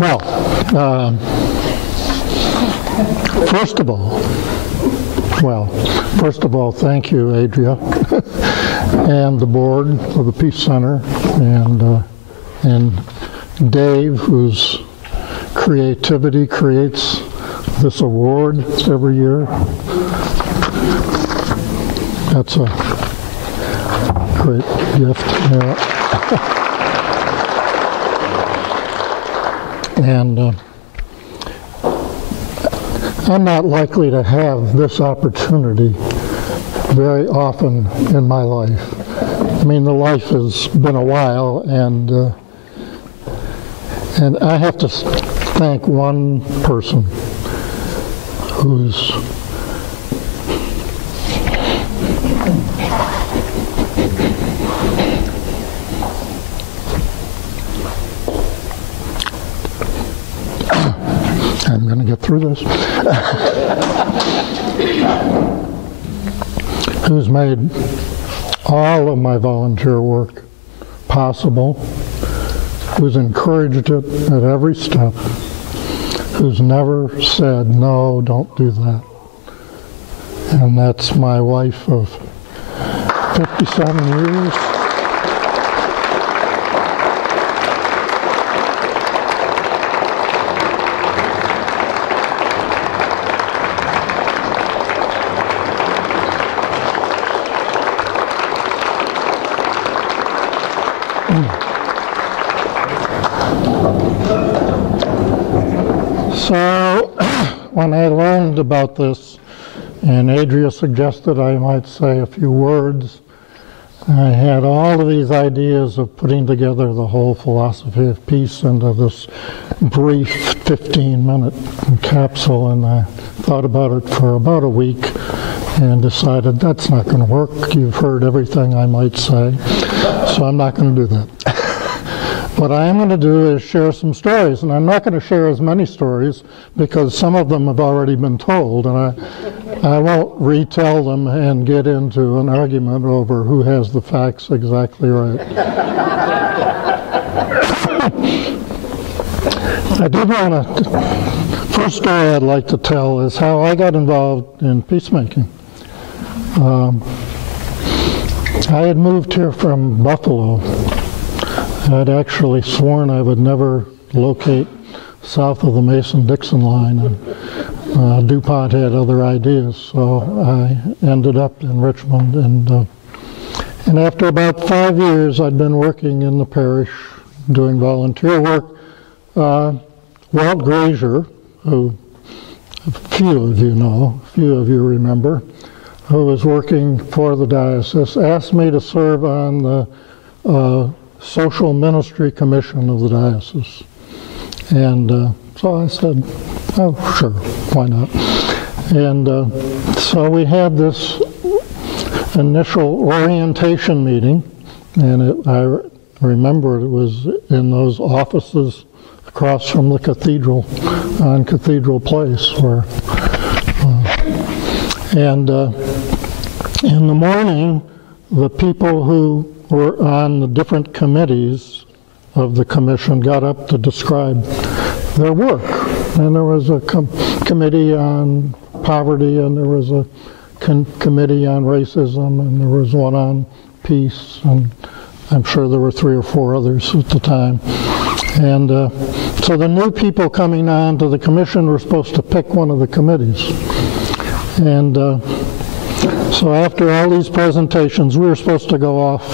Well, first of all, thank you, Adria, and the board of the Peace Center, and Dave, whose creativity creates this award every year. That's a great gift. Yeah. And I'm not likely to have this opportunity very often in my life. I mean, the life has been a while, and I have to thank one person who's I'm going to get through this. Who's made all of my volunteer work possible, who's encouraged it at every step, who's never said, no, don't do that. And that's my wife of 57 years. So, when I learned about this, and Adria suggested I might say a few words, I had all of these ideas of putting together the whole philosophy of peace into this brief 15-minute capsule, and I thought about it for about a week and decided that's not going to work. You've heard everything I might say, so I'm not going to do that. What I am going to do is share some stories, and I'm not going to share as many stories because some of them have already been told, and I won't retell them and get into an argument over who has the facts exactly right. I did want to, first story I'd like to tell is how I got involved in peacemaking. I had moved here from Buffalo. I'd actually sworn I would never locate south of the Mason-Dixon line, and DuPont had other ideas, so I ended up in Richmond, and after about 5 years I'd been working in the parish doing volunteer work. Walt Grazier, who a few of you know, a few of you remember, who was working for the diocese, asked me to serve on the Social Ministry Commission of the diocese. And so I said, oh, sure, why not? And so we had this initial orientation meeting, and I remember it was in those offices across from the cathedral on Cathedral Place, where, and in the morning, the people who were on the different committees of the commission got up to describe their work. And there was a committee on poverty, and there was a committee on racism, and there was one on peace, and I'm sure there were 3 or 4 others at the time. And so the new people coming on to the commission were supposed to pick one of the committees. And so after all these presentations, we were supposed to go off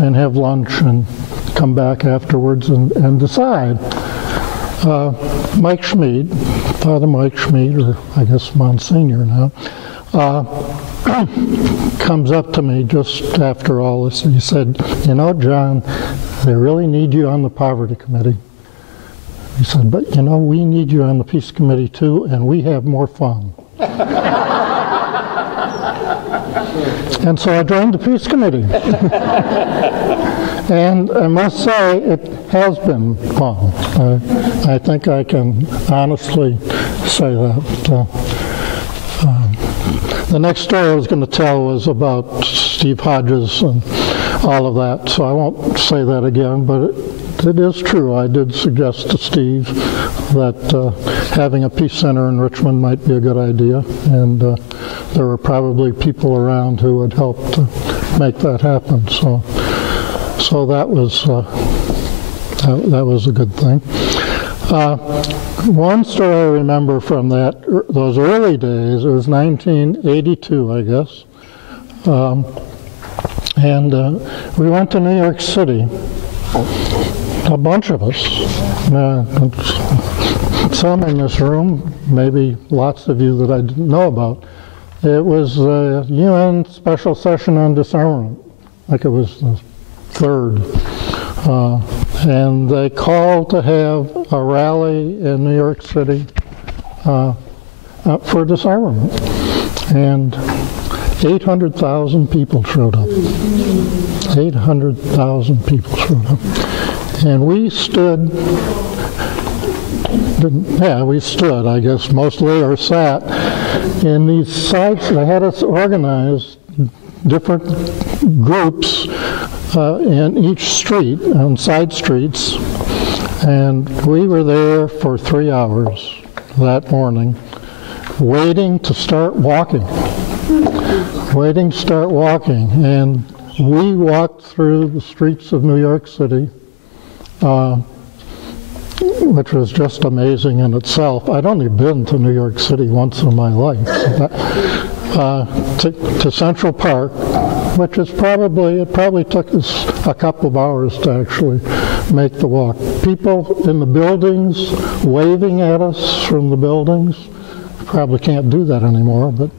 and have lunch and come back afterwards and decide. Mike Schmid, Father Mike Schmid, or I guess Monsignor now, comes up to me just after all this, and he said, you know, John, they really need you on the poverty committee. He said, but you know, we need you on the peace committee too, and we have more fun. And so I joined the peace committee. And I must say, it has been fun. I think I can honestly say that. The next story I was going to tell was about Steve Hodges and all of that, so I won't say that again, but it is true. I did suggest to Steve that having a Peace Center in Richmond might be a good idea, and there were probably people around who would help to make that happen. So that was a good thing. One story I remember from those early days, it was 1982, I guess, and we went to New York City, a bunch of us, some in this room, maybe lots of you that I didn't know about. It was the UN Special Session on Disarmament, like it was the third. And they called to have a rally in New York City for disarmament. And 800,000 people showed up. 800,000 people showed up. And we stood, I guess, mostly, or sat in these sites. They had us organized different groups in each street, on side streets, and we were there for 3 hours that morning, waiting to start walking. And we walked through the streets of New York City, which was just amazing in itself. I'd only been to New York City once in my life. To Central Park, which is it probably took us a couple of hours to actually make the walk. People in the buildings waving at us from the buildings. Probably can't do that anymore, but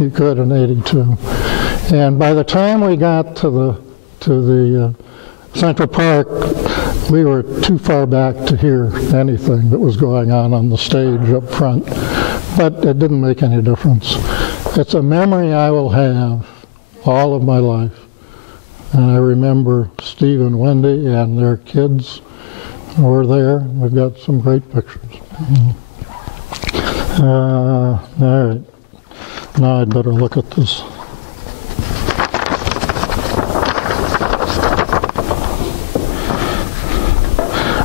you could in '82. And by the time we got to the Central Park, we were too far back to hear anything that was going on the stage up front. But it didn't make any difference. It's a memory I will have all of my life. And I remember Steve and Wendy and their kids were there. We've got some great pictures. All right. Now I'd better look at this.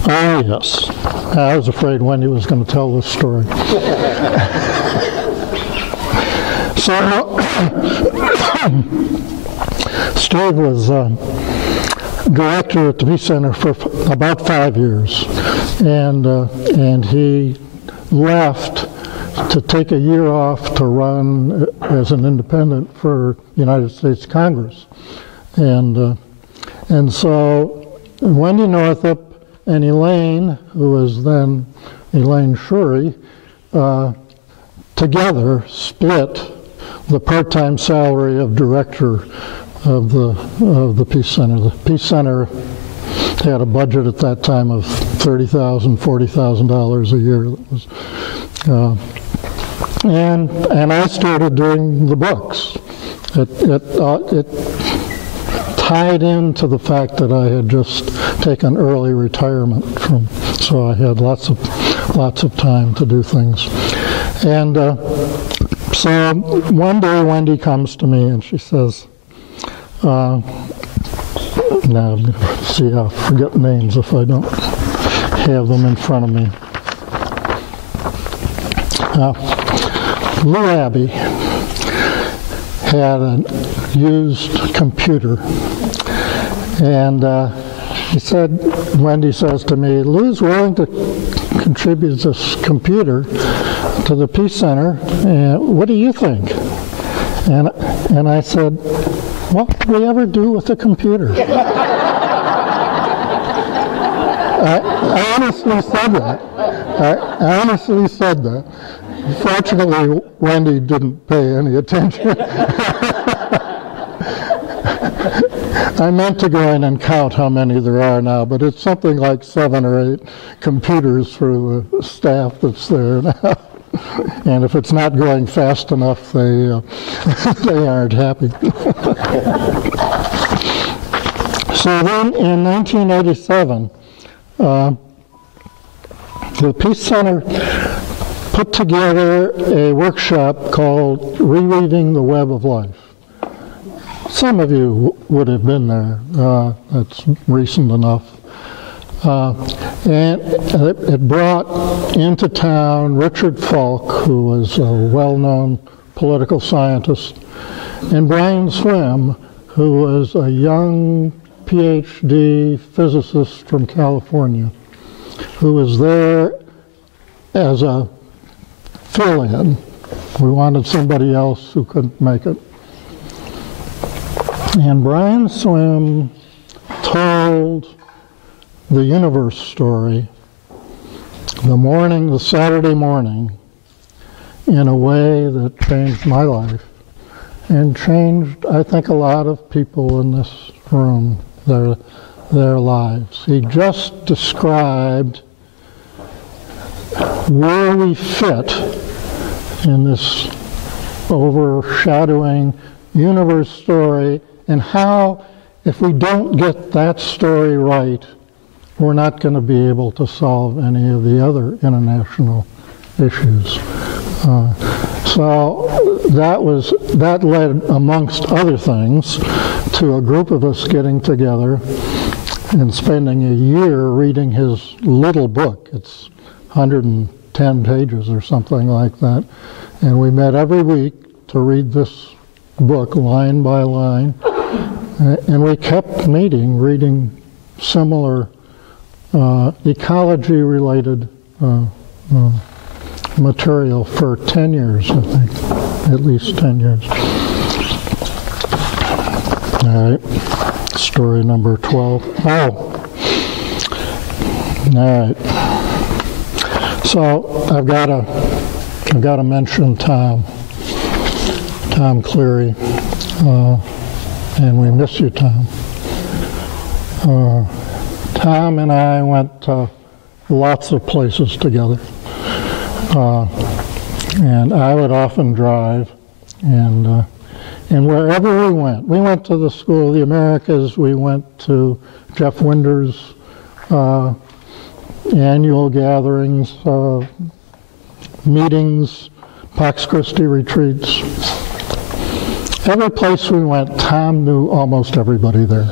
Oh, yes. I was afraid Wendy was going to tell this story. So, Steve was director at the Peace Center for about 5 years, and he left to take a year off to run as an independent for United States Congress, and so Wendy Northup and Elaine, who was then Elaine Shurey, together split the part-time salary of director of the Peace Center. The Peace Center had a budget at that time of $30,000, $40,000 a year. That was, and I started doing the books. It tied into the fact that I had just taken early retirement so I had lots of time to do things. And so one day Wendy comes to me and she says, now see, I'll forget names if I don't have them in front of me. Lou Abbey had a used computer, and Wendy says to me, Lou's willing to contribute this computer to the Peace Center, and what do you think? And I said, what did we ever do with the computer? I honestly said that. I honestly said that. Fortunately, Wendy didn't pay any attention. I meant to go in and count how many there are now, but it's something like 7 or 8 computers for the staff that's there now. And if it's not going fast enough, they aren't happy. So then in 1987, the Peace Center put together a workshop called Reweaving the Web of Life. Some of you would have been there. That's recent enough. And it brought into town Richard Falk, who was a well-known political scientist, and Brian Swimme, who was a young PhD physicist from California, who was there as a fill-in. We wanted somebody else who couldn't make it. And Brian Swimme told the universe story the Saturday morning, in a way that changed my life and changed, I think, a lot of people in this room, their lives. He just described where we fit in this overshadowing universe story, and how, if we don't get that story right, we're not going to be able to solve any of the other international issues. So that led, amongst other things, to a group of us getting together and spending a year reading his little book. It's 110 pages or something like that. And we met every week to read this book line by line. And we kept meeting, reading similar ecology-related material for 10 years, I think, at least 10 years. All right, story number 12. Oh, all right. So I've got to mention Tom Cleary, and we miss you, Tom. Tom and I went to lots of places together, and I would often drive, and wherever we went to the School of the Americas, we went to Jeff Winder's annual gatherings, meetings, Pax Christi retreats. Every place we went, Tom knew almost everybody there,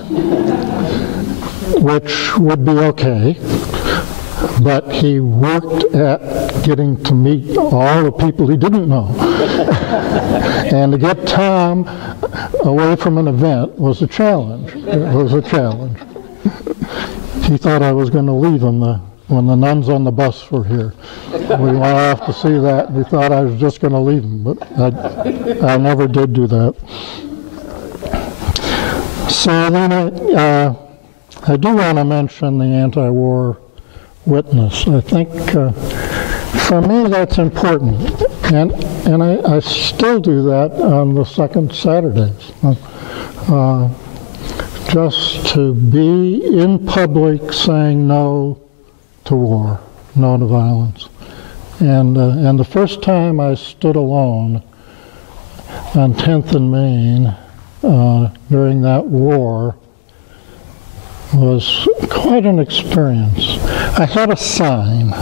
which would be okay, but he worked at getting to meet all the people he didn't know. And to get Tom away from an event was a challenge. It was a challenge. He thought I was going to leave him when the nuns on the bus were here. We went off to see that, and he thought I was just going to leave him, but I never did do that. So then I do want to mention the anti-war witness. I think for me that's important, and I still do that on the second Saturdays. Just to be in public saying no to war, no to violence. And the first time I stood alone on 10th and Main during that war was quite an experience. I had a sign,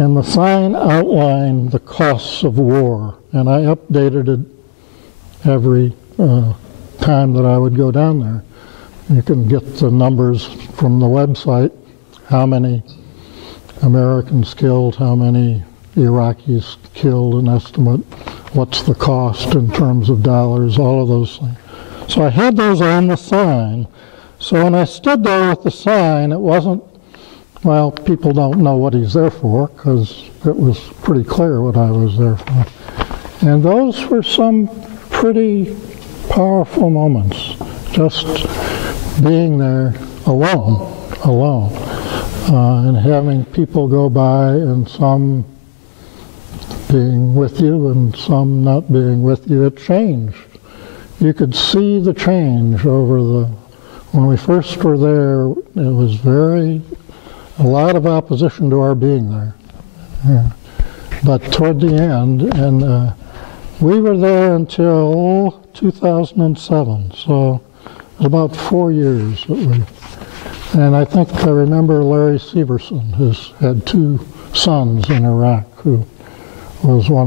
and the sign outlined the costs of war, and I updated it every time that I would go down there. You can get the numbers from the website, how many Americans killed, how many Iraqis killed, an estimate, what's the cost in terms of dollars, all of those things. So I had those on the sign. So when I stood there with the sign, it wasn't, well, people don't know what he's there for, because it was pretty clear what I was there for. And those were some pretty powerful moments, just being there alone, and having people go by, and some being with you and some not being with you. It changed. You could see the change when we first were there. It was a lot of opposition to our being there. Yeah. But toward the end, and we were there until 2007, so it was about 4 years that we. And I think I remember Larry Severson, who had 2 sons in Iraq, who was one